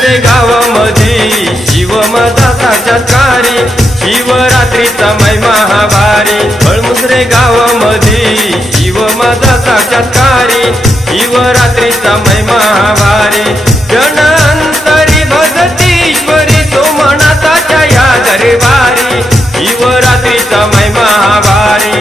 फळमुसरे गावामध्ये शिव माझा साक्षात्कारी, शिवरात्रीचा महिमा हा भारी। फळमुसरे गावामध्ये शिव माझा साक्षात्कारी, शिवरात्रीचा महिमा हा भारी। जन अंतरी भगतीश्वरी सोमनाथाच्या या दरबारी, शिवरात्रीचा महिमा हा भारी।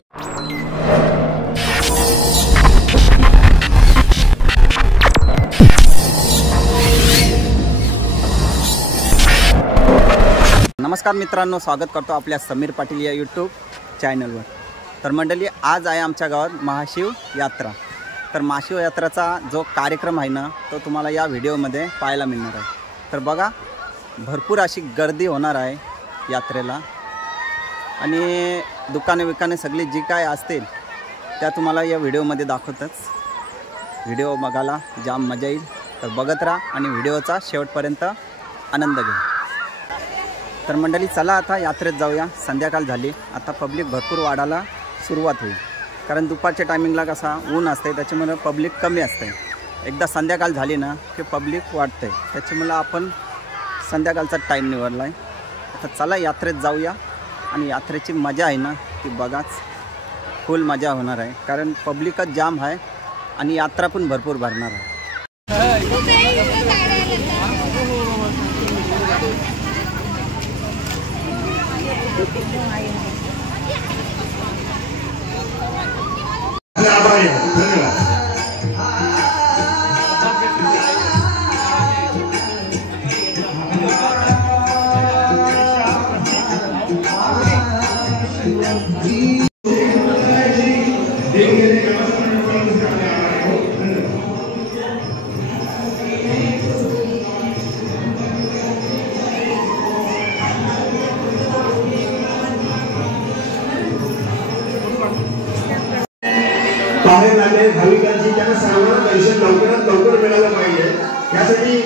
नमस्कार मित्रांनो, स्वागत करतो आपल्या समीर पाटील या यूट्यूब चॅनलवर। तर मंडळी, आज आहे आमच्या गावात महाशिव यात्रा। तर महाशिव यात्राचा जो कार्यक्रम आहे ना, तो तुम्हाला या व्हिडिओमध्ये पाहायला मिळणार आहे। तर बघा, भरपूर अशी गर्दी होणार आहे यात्रेला आणि दुकाने सगळी जी काय असतील त्या तुम्हाला या व्हिडिओमध्ये दाखवतच। व्हिडिओ बघायला जाम मजा येईल, तर बघत राहा आणि व्हिडिओचा शेवटपर्यंत आनंद घ्या। तर मंडळी, चला आता यात्रेत जाऊया। संध्याकाळ झाली, आता पब्लिक भरपूर वाढायला सुरुवात होईल, कारण दुपारच्या टायमिंगला कसा ऊन असते, त्याच्यामुळे पब्लिक कमी असते। एकदा संध्याकाळ झाली ना की पब्लिक वाढते, त्याच्यामुळे आपण संध्याकाळचा टाईम निवडला आहे। आता चला यात्रेत जाऊया आणि यात्रेची मजा आहे ना ती बघाच, फुल मजा होणार आहे, कारण पब्लिकच जाम आहे आणि यात्रा पण भरपूर भरणार आहे। बाहेर आले भाविकांची, त्यांना सर्वांना दर्शन लवकरात लवकर मिळालं पाहिजे, यासाठी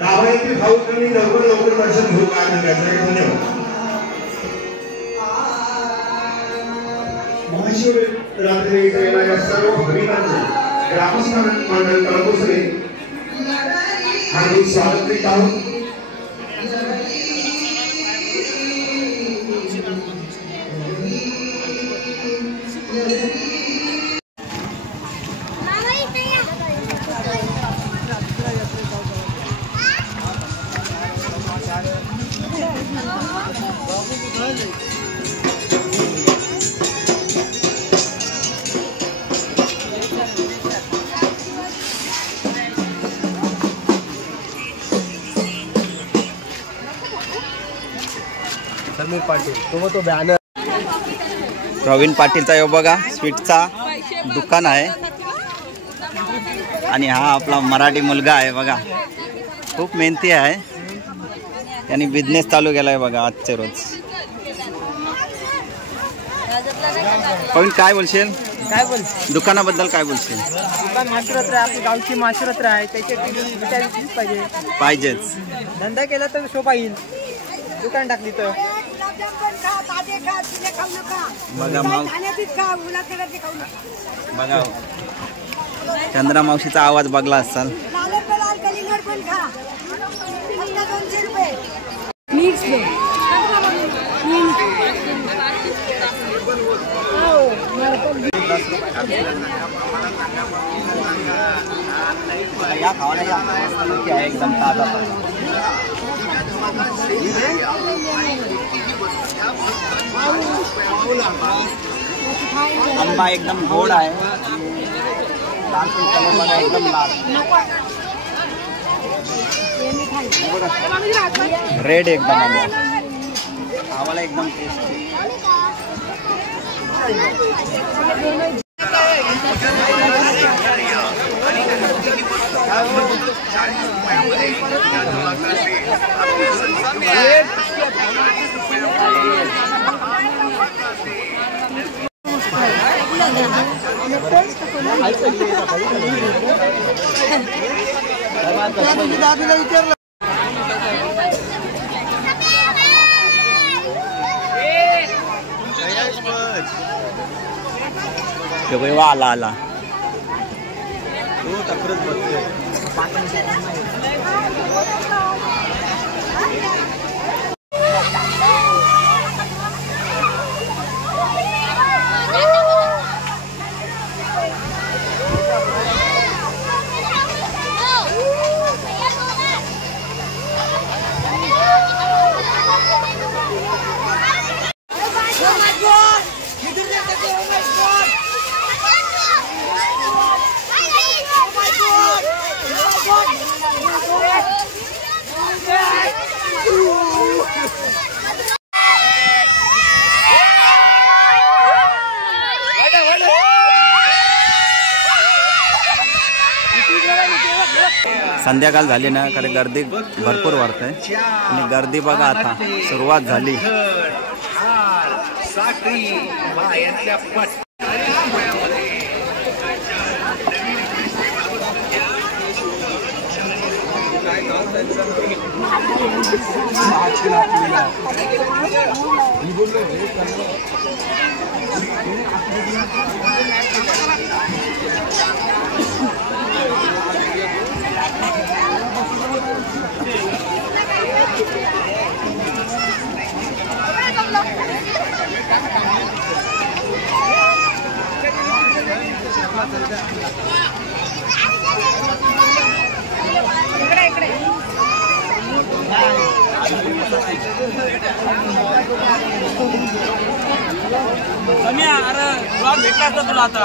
गावातील भाविकांनी लवकर दर्शन घेऊन धन्यवाद। महाशिवरात्रीच्या येणाऱ्या सर्व भाविकांचे ग्रामस्थ मंडळ फळमुसरे हार्दिक स्वागत करीत आहोत। समीर पाटील तो बॅनर, प्रवीण पाटीलचा यो बघा स्वीटचा दुकान आहे आणि हा आपला मराठी मुलगा आहे बघा, खूप मेहनती आहे, त्यांनी बिझनेस चालू केला आहे बघा आजचे रोज। प्रवीण, काय बोलशील? काय बोल दुकानाबद्दल काय बोलशील? दुकान महाशिवरात्र आहे, आपली गावची महाशिवरात्र आहे, त्याची पाहिजेच, धंदा केला तर शोभा येईल। दुकान टाकली तर बघा बघा, चंद्रा मावशीचा आवाज बघला असाल। या खावाला या, एकदम ताजा आंबा एकदम गोड आहे, लाल कलर बघा एकदम लाल, रेड एकदम आंबा, खावाला एकदम टेस्टी। आला आला संध्याकाळ झाली ना कारण गर्दी भरपूर वाढते आणि गर्दी बघा आता सुरुवात झाली. भेटला तुला आता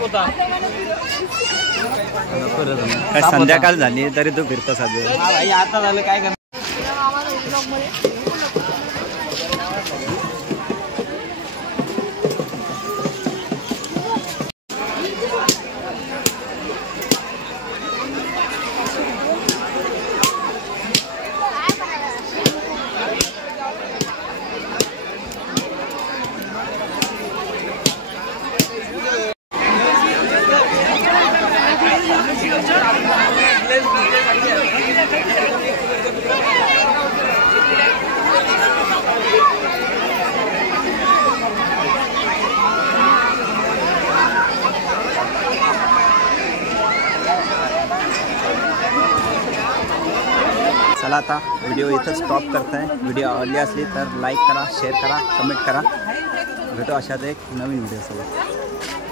होता संध्याकाळ झाली तरी तू फिरतो साधू. आता झालं काय करणार. चला आता व्हिडिओ इथं स्टॉप करताय. व्हिडिओ आवडली असली तर लाईक करा, शेअर करा, कमेंट करा. भेटू अशाच एक नवीन व्हिडिओसोबत.